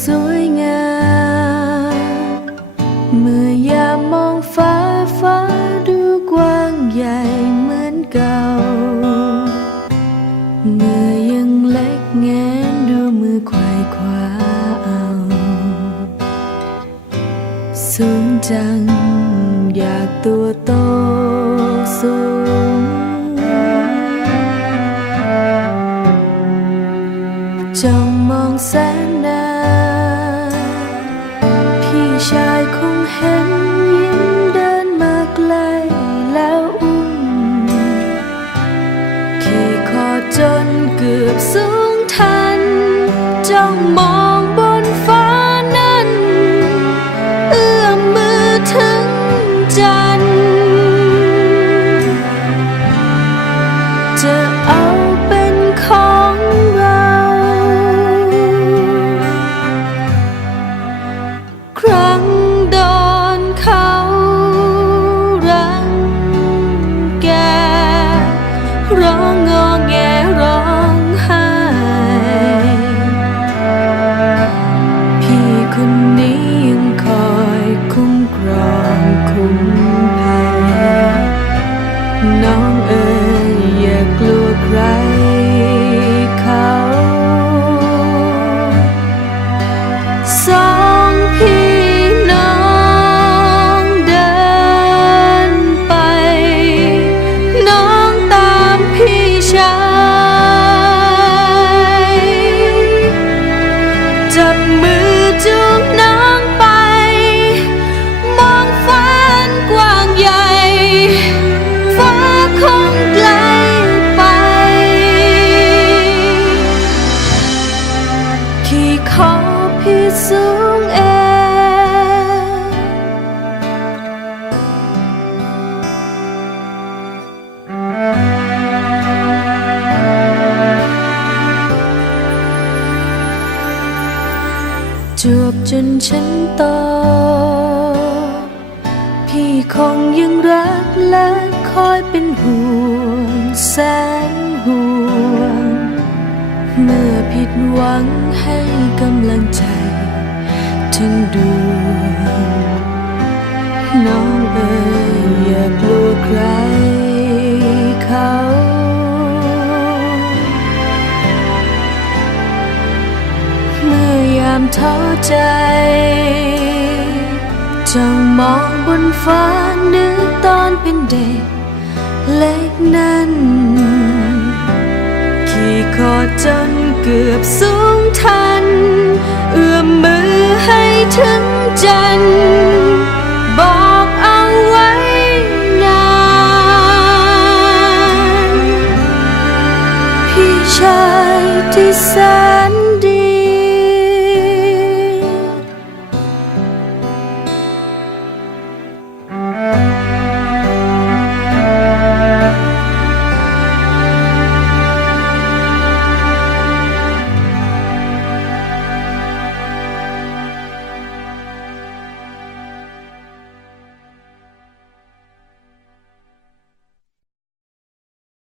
สวยงามเมื่อยามมองฟ้าฟ้าดูกว้างใหญ่เหมื คงเห็นยิ้มเดินมาไกลแล้วอุ้มขี่คอจนเกือบสุด จวบจนฉันโตพี่คงยังรักและคอยเป็นห่วงแสนห่วง เมื่อผิดหวังให้กำลังใจ ถึงดวง ท้อใจจ้องมองบนฟ้านึกตอนเป็นเด็ก เล็กนั้น ขี่คอจนเกือบสูงทัน เอื้อมมือให้ถึงจัน บอกเอาไว้นานพี่ชายที่แสนดี